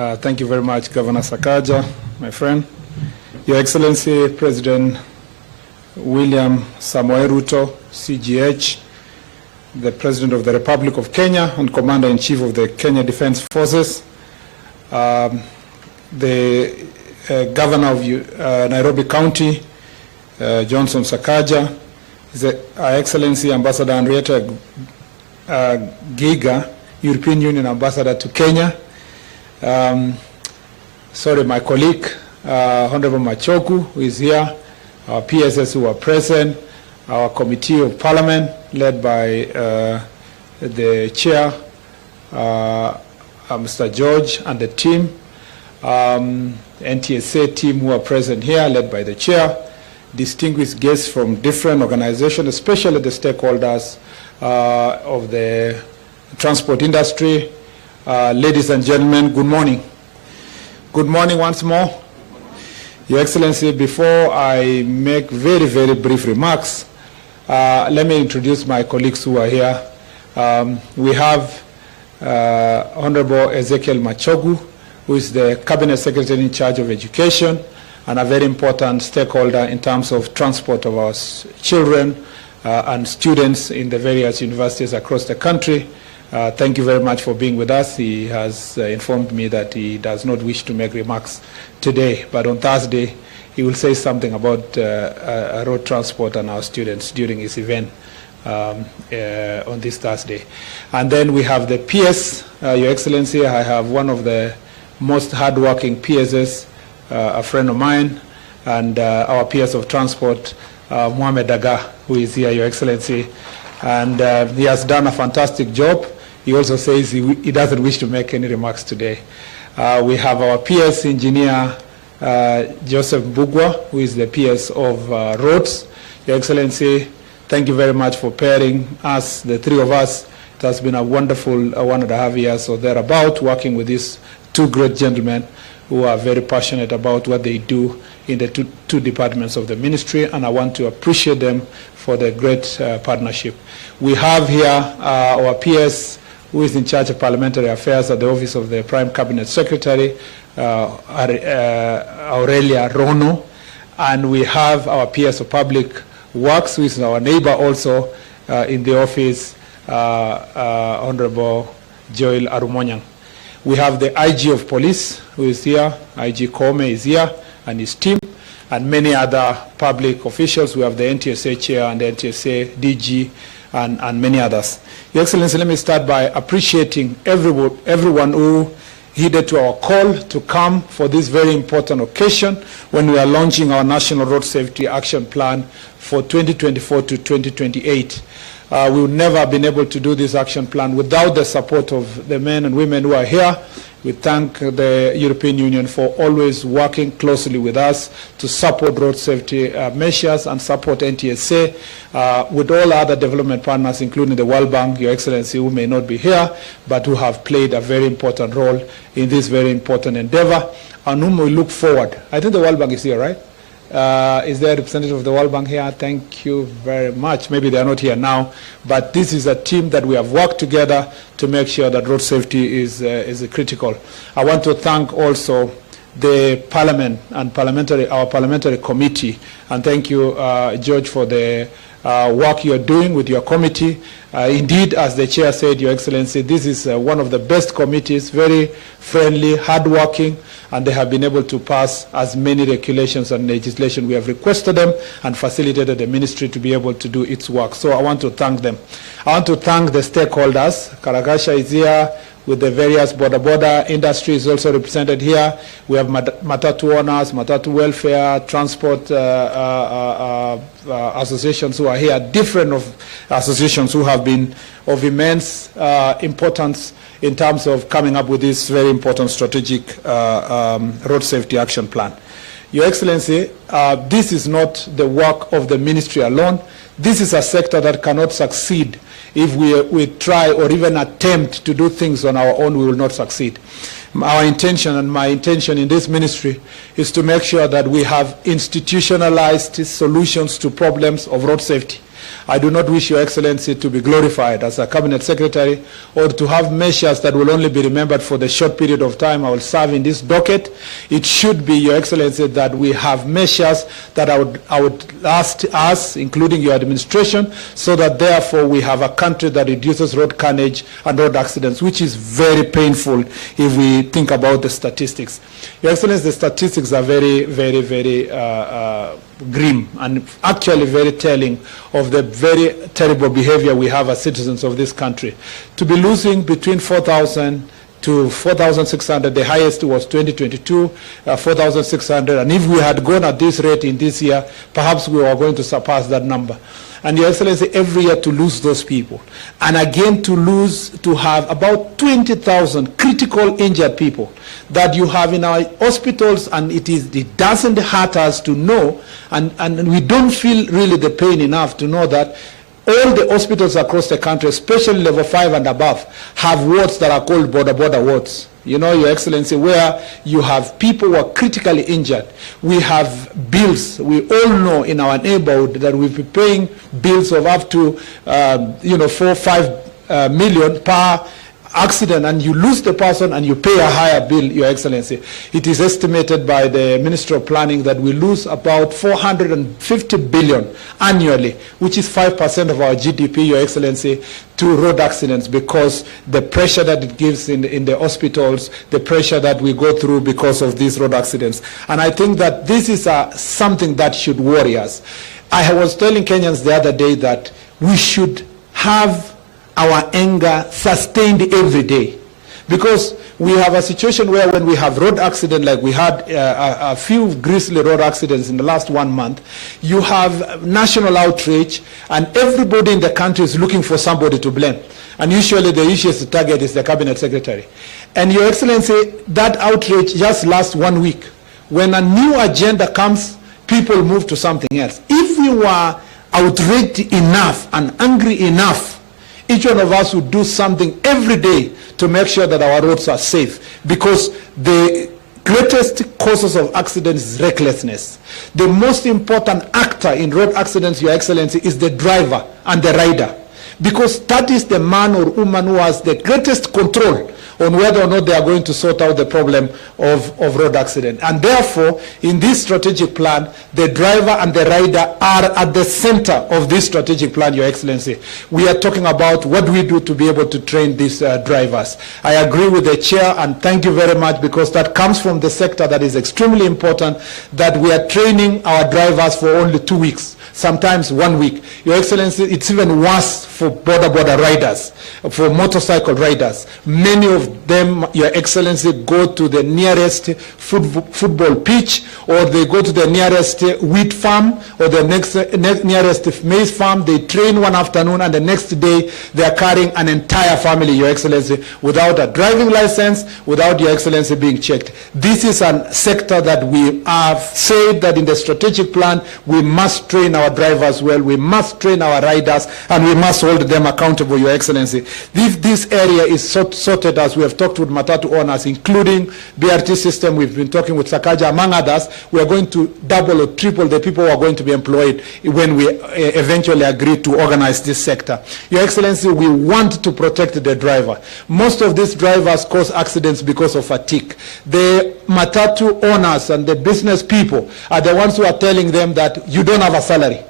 Thank you very much, Governor Sakaja, my friend. Your Excellency, President William Samoei Ruto, CGH, the President of the Republic of Kenya and Commander-in-Chief of the Kenya Defense Forces, the Governor of Nairobi County, Johnson Sakaja, His Excellency Ambassador Henrietta Giga, European Union Ambassador to Kenya, my colleague, Honorable Machogu, who is here, our PSS who are present, our Committee of Parliament, led by the Chair, Mr. George, and the team, NTSA team who are present here, led by the Chair, distinguished guests from different organizations, especially the stakeholders of the transport industry. Ladies and gentlemen, good morning. Good morning once more. Your Excellency, before I make very, very brief remarks, let me introduce my colleagues who are here. We have Honorable Ezekiel Machogu, who is the Cabinet Secretary in charge of education and a very important stakeholder in terms of transport of our children and students in the various universities across the country. Thank you very much for being with us. He has informed me that he does not wish to make remarks today, but on Thursday he will say something about road transport and our students during his event on this Thursday. And then we have the PS, Your Excellency. I have one of the most hardworking PSs, a friend of mine, and our PS of transport, Mohamed Daga, who is here, Your Excellency. And he has done a fantastic job. He also says he doesn't wish to make any remarks today. We have our PS engineer, Joseph Bugwa, who is the PS of roads. Your Excellency, thank you very much for pairing us, the three of us. It has been a wonderful 1.5 years or thereabout, working with these two great gentlemen who are very passionate about what they do in the two departments of the ministry, and I want to appreciate them for the great partnership. We have here our PS, who is in charge of parliamentary affairs at the office of the Prime Cabinet Secretary, Aurelia Rono, and we have our PS of Public Works, who is our neighbor also in the office, Honorable Joel Arumonyang. We have the IG of Police, who is here, IG Kome is here, and his team, and many other public officials. We have the NTSA Chair and the NTSA DG, and many others. Your Excellency, let me start by appreciating everyone who heeded to our call to come for this very important occasion when we are launching our National Road Safety Action Plan for 2024 to 2028. We would never have been able to do this action plan without the support of the men and women who are here. We thank the European Union for always working closely with us to support road safety measures and support NTSA with all other development partners, including the World Bank, Your Excellency, who may not be here, but who have played a very important role in this very important endeavor, and whom we look forward. I think the World Bank is here, right? Is there a representative of the World Bank here? Thank you very much. Maybe they are not here now, but this is a team that we have worked together to make sure that road safety is critical. I want to thank also the Parliament and our parliamentary committee, and thank you, George, for the work you're doing with your committee. Indeed, as the Chair said, Your Excellency, this is one of the best committees, very friendly, hardworking, and they have been able to pass as many regulations and legislation we have requested them and facilitated the ministry to be able to do its work. So I want to thank them. I want to thank the stakeholders. Karagasha is here with the various border industry is also represented here. We have Matatu owners, Matatu welfare, transport associations who are here, different associations who have been of immense importance in terms of coming up with this very important strategic road safety action plan. Your Excellency, this is not the work of the ministry alone. This is a sector that cannot succeed if we try or even attempt to do things on our own. We will not succeed. Our intention and my intention in this ministry is to make sure that we have institutionalized solutions to problems of road safety. I do not wish Your Excellency to be glorified as a Cabinet Secretary or to have measures that will only be remembered for the short period of time I will serve in this docket. It should be, Your Excellency, that we have measures that I would last us, including your administration, so that therefore we have a country that reduces road carnage and road accidents, which is very painful if we think about the statistics. Your Excellency, the statistics are very, very, very grim and actually very telling of the very terrible behavior we have as citizens of this country. To be losing between 4,000 to 4,600, the highest was 2022, 4,600, and if we had gone at this rate in this year, perhaps we were going to surpass that number. And Your Excellency, every year to lose those people, and again to have about 20,000 critical injured people that you have in our hospitals, and it doesn't hurt us to know, and we don't feel really the pain enough to know that all the hospitals across the country, especially level 5 and above, have wards that are called border wards. You know, Your Excellency, where you have people who are critically injured. We have bills. We all know in our neighborhood that we'll be paying bills of up to, 4-5 million per accident, and you lose the person and you pay a higher bill, Your Excellency. It is estimated by the Ministry of Planning that we lose about 450 billion annually, which is 5% of our GDP, Your Excellency, to road accidents, because the pressure that it gives in the hospitals, the pressure that we go through because of these road accidents. And I think that this is something that should worry us. I was telling Kenyans the other day that we should have our anger sustained every day, because we have a situation where when we have road accident, like we had a few grisly road accidents in the last 1 month, you have national outrage and everybody in the country is looking for somebody to blame, and usually the easiest target is the Cabinet Secretary. And Your Excellency, that outrage just lasts 1 week. When a new agenda comes, people move to something else. If we were outraged enough and angry enough, each one of us would do something every day to make sure that our roads are safe, because the greatest causes of accidents is recklessness. The most important actor in road accidents, Your Excellency, is the driver and the rider, because that is the man or woman who has the greatest control on whether or not they are going to sort out the problem of road accident. And therefore, in this strategic plan, the driver and the rider are at the center of this strategic plan, Your Excellency. We are talking about what we do to be able to train these drivers. I agree with the chair, and thank you very much, because that comes from the sector that is extremely important, that we are training our drivers for only 2 weeks. Sometimes 1 week. Your Excellency, it's even worse for border riders, for motorcycle riders. Many of them, Your Excellency, go to the nearest football pitch, or they go to the nearest wheat farm, or the nearest maize farm. They train one afternoon, and the next day they are carrying an entire family, Your Excellency, without a driving license, without, Your Excellency, being checked. This is a sector that we have said that in the strategic plan we must train our drivers well, we must train our riders, and we must hold them accountable, Your Excellency. This area is sorted, as we have talked with Matatu owners, including BRT system. We've been talking with Sakaja, among others. We are going to double or triple the people who are going to be employed when we eventually agree to organize this sector. Your Excellency, we want to protect the driver. Most of these drivers cause accidents because of fatigue. The Matatu owners and the business people are the ones who are telling them that you don't have a salary.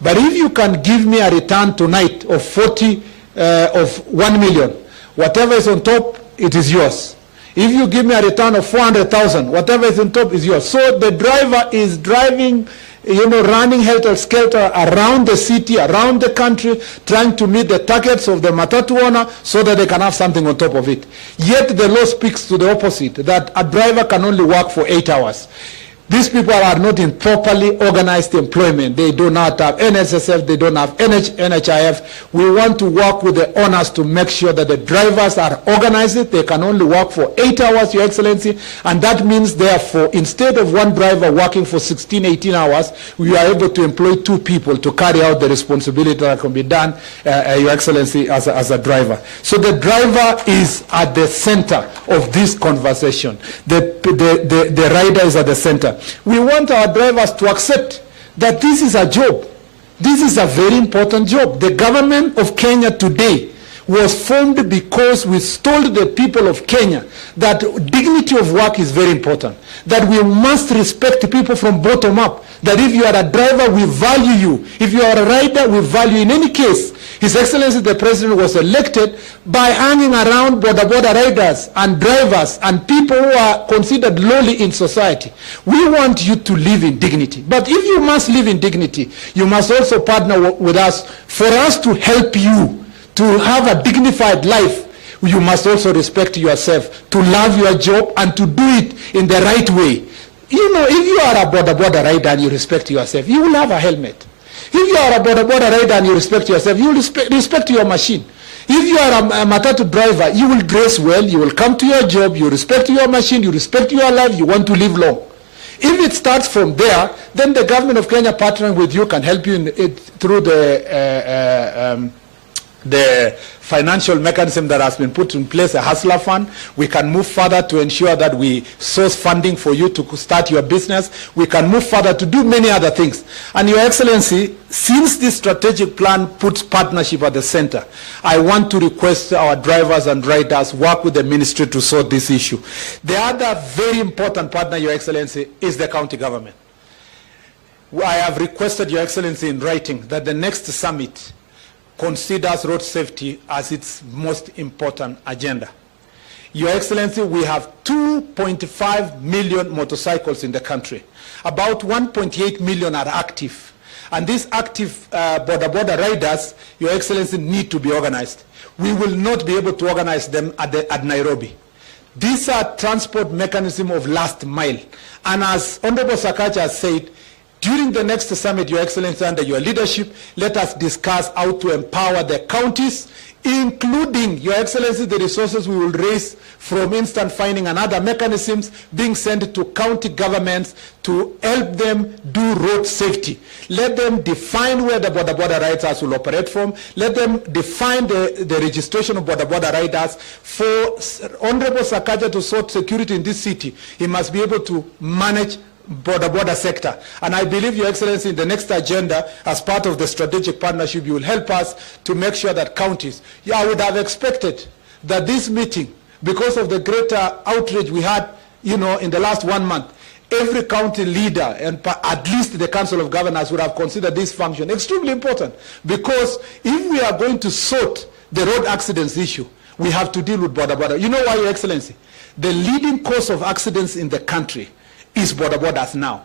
But if you can give me a return tonight of 1 million, whatever is on top, it is yours. If you give me a return of 400,000, whatever is on top is yours. So the driver is driving, running helter-skelter around the city, around the country, trying to meet the targets of the Matatu owner so that they can have something on top of it. Yet the law speaks to the opposite, that a driver can only work for 8 hours. These people are not in properly organized employment. They do not have NSSF, they don't have NHIF. We want to work with the owners to make sure that the drivers are organized. They can only work for 8 hours, Your Excellency, and that means, therefore, instead of one driver working for 16, 18 hours, we are able to employ 2 people to carry out the responsibility that can be done, Your Excellency, as a driver. So the driver is at the center of this conversation. The rider is at the center. We want our drivers to accept that this is a job. This is a very important job. The government of Kenya today was formed because we told the people of Kenya that dignity of work is very important, that we must respect people from bottom up, that if you are a driver, we value you. If you are a rider, we value you. In any case, His Excellency the President was elected by hanging around border riders and drivers and people who are considered lowly in society. We want you to live in dignity. But if you must live in dignity, you must also partner with us for us to help you to have a dignified life. You must also respect yourself, to love your job and to do it in the right way. You know, if you are a border rider and you respect yourself, you will have a helmet. If you are a border rider and you respect yourself, you will respect your machine. If you are a matatu driver, you will dress well, you will come to your job, you respect your machine, you respect your life, you want to live long. If it starts from there, then the government of Kenya partnering with you can help you in it through the financial mechanism that has been put in place, a hustler fund. We can move further to ensure that we source funding for you to start your business. We can move further to do many other things. And Your Excellency, since this strategic plan puts partnership at the center, I want to request our drivers and riders work with the ministry to sort this issue. The other very important partner, Your Excellency, is the county government. I have requested, Your Excellency, in writing that the next summit considers road safety as its most important agenda. Your Excellency, we have 2.5 million motorcycles in the country. About 1.8 million are active. And these active border riders, Your Excellency, need to be organized. We will not be able to organize them at Nairobi. These are transport mechanism of last mile. And as Honorable Sakaja has said, during the next summit, Your Excellency, under your leadership, let us discuss how to empower the counties, including, Your Excellency, the resources we will raise from instant finding and other mechanisms being sent to county governments to help them do road safety. Let them define where the border riders will operate from. Let them define the registration of border riders. For Honorable Sakaja to sort security in this city, he must be able to manage border sector. And I believe, Your Excellency, in the next agenda, as part of the strategic partnership, you will help us to make sure that counties, I would have expected that this meeting, because of the greater outrage we had, in the last 1 month, every county leader and at least the Council of Governors would have considered this function extremely important. Because if we are going to sort the road accidents issue, we have to deal with border. You know why, Your Excellency? The leading cause of accidents in the country is borders now.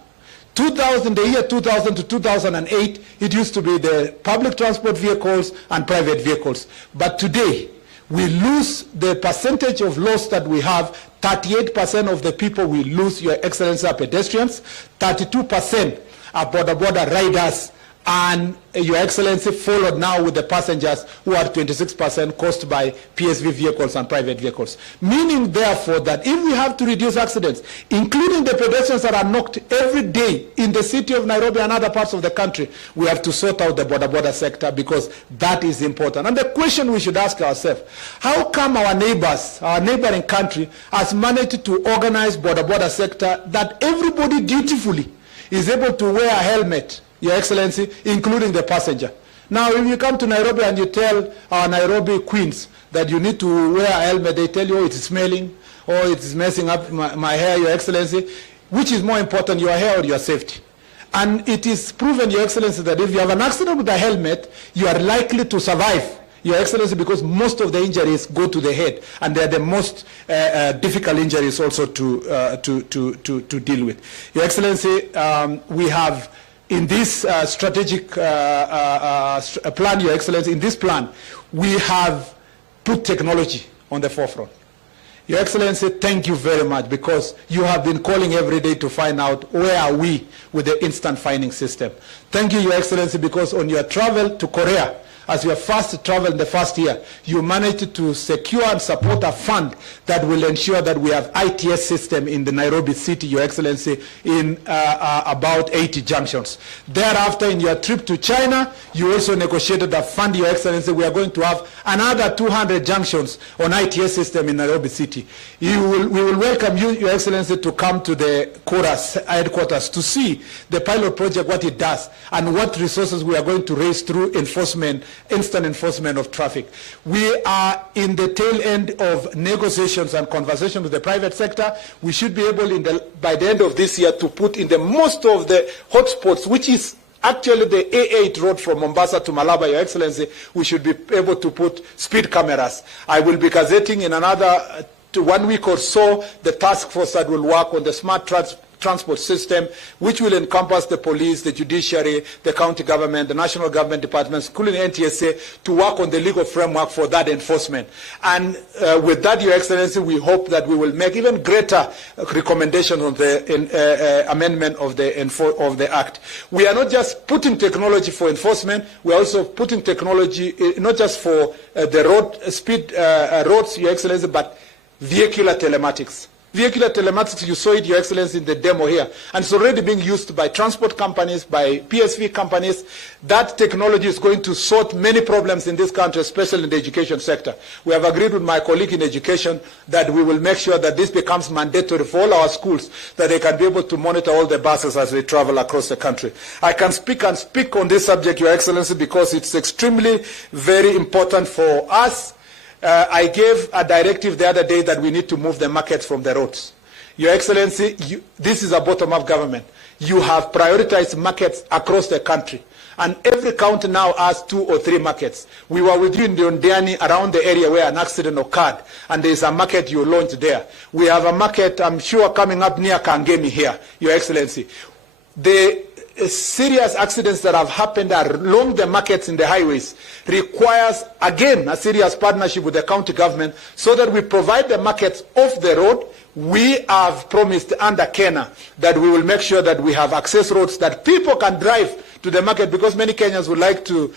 The year 2000 to 2008, it used to be the public transport vehicles and private vehicles. But today, we lose the percentage of loss that we have. 38% of the people we lose, Your Excellency, are pedestrians. 32% are border riders. And Your Excellency, followed now with the passengers, who are 26% caused by PSV vehicles and private vehicles. Meaning, therefore, that if we have to reduce accidents, including the pedestrians that are knocked every day in the city of Nairobi and other parts of the country, we have to sort out the border sector, because that is important. And the question we should ask ourselves, how come our neighboring country has managed to organize border sector that everybody dutifully is able to wear a helmet, Your Excellency, including the passenger? Now, if you come to Nairobi and you tell our Nairobi queens that you need to wear a helmet, they tell you, oh, it's smelling, or it's messing up my hair, Your Excellency. Which is more important, your hair or your safety? And it is proven, Your Excellency, that if you have an accident with a helmet, you are likely to survive, Your Excellency, because most of the injuries go to the head, and they are the most difficult injuries also to deal with. Your Excellency, we have in this strategic plan, Your Excellency, in this plan, we have put technology on the forefront. Your Excellency, thank you very much, because you have been calling every day to find out where are we with the instant finding system. Thank you, Your Excellency, because on your travel to Korea, as your first travel in the first year, you managed to secure and support a fund that will ensure that we have ITS system in the Nairobi city, Your Excellency, in about 80 junctions. Thereafter, in your trip to China, you also negotiated a fund, Your Excellency. We are going to have another 200 junctions on ITS system in Nairobi city. We will welcome you, Your Excellency, to come to the Chorus headquarters to see the pilot project, what it does, and what resources we are going to raise through enforcement, instant enforcement of traffic. We are in the tail end of negotiations and conversations with the private sector. We should be able, by the end of this year, to put in the most of the hotspots, which is actually the A8 road from Mombasa to Malaba, Your Excellency. We should be able to put speed cameras. I will be gazetting in another 1 week or so the task force that will work on the smart transport system, which will encompass the police, the judiciary, the county government, the national government departments, including NTSA, to work on the legal framework for that enforcement. And with that, Your Excellency, we hope that we will make even greater recommendations on the amendment of the Act. We are not just putting technology for enforcement, we are also putting technology not just for the roads, Your Excellency, but vehicular telematics. Vehicular telematics, you saw it, Your Excellency, in the demo here. And it's already being used by transport companies, by PSV companies. That technology is going to sort many problems in this country, especially in the education sector. We have agreed with my colleague in education that we will make sure that this becomes mandatory for all our schools, that they can be able to monitor all the buses as they travel across the country. I can speak on this subject, Your Excellency, because it's extremely very important for us. I gave a directive the other day that we need to move the markets from the roads. Your Excellency, this is a bottom-up government. You have prioritized markets across the country. And every county now has 2 or 3 markets. We were with you in the Ondiani, around the area where an accident occurred, and there is a market you launched there. We have a market, I'm sure, coming up near Kangemi here, Your Excellency. The serious accidents that have happened along the markets in the highways requires, again, a serious partnership with the county government so that we provide the markets off the road. We have promised under Kenya that we will make sure that we have access roads that people can drive to the market, because many Kenyans would like to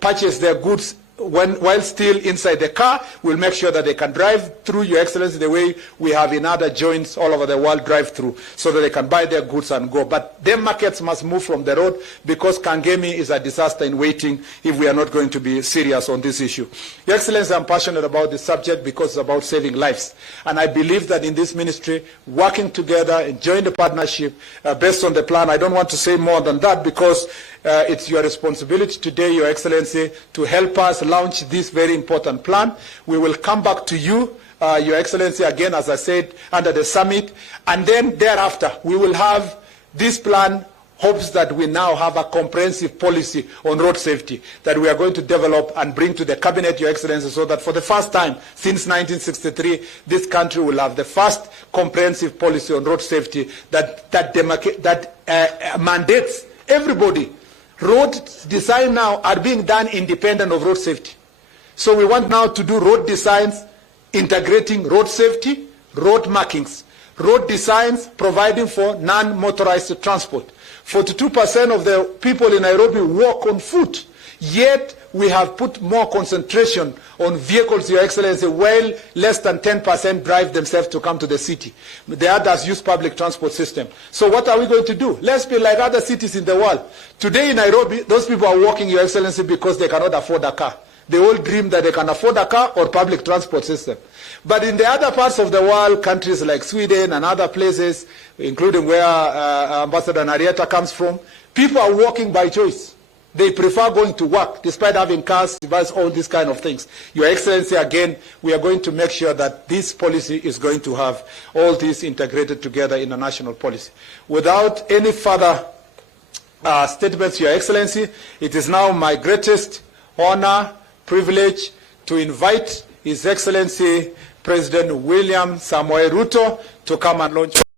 purchase their goods while still inside the car. We'll make sure that they can drive through, Your Excellency, the way we have in other joints all over the world drive through, so that they can buy their goods and go. But their markets must move from the road, because Kangemi is a disaster in waiting if we are not going to be serious on this issue. Your Excellency, I'm passionate about this subject because it's about saving lives. And I believe that in this ministry, working together, enjoying the partnership based on the plan, I don't want to say more than that, because it's your responsibility today, Your Excellency, to help us launch this very important plan. We will come back to you, Your Excellency, again, as I said, under the summit. And then thereafter, we will have this plan, hopes that we now have a comprehensive policy on road safety that we are going to develop and bring to the Cabinet, Your Excellency, so that for the first time since 1963, this country will have the first comprehensive policy on road safety that mandates everybody. Road design now are being done independent of road safety. So we want now to do road designs integrating road safety, road markings, road designs providing for non-motorized transport. 42% of the people in Nairobi walk on foot, yet we have put more concentration on vehicles, Your Excellency, while less than 10% drive themselves to come to the city. The others use public transport system. So what are we going to do? Let's be like other cities in the world. Today in Nairobi, those people are walking, Your Excellency, because they cannot afford a car. They all dream that they can afford a car or public transport system. But in the other parts of the world, countries like Sweden and other places, including where Ambassador Narieta comes from, people are walking by choice. They prefer going to work despite having cars, devices, all these kind of things. Your Excellency, again, we are going to make sure that this policy is going to have all these integrated together in a national policy. Without any further statements, Your Excellency, it is now my greatest honor, privilege to invite His Excellency President William Samoei Ruto to come and launch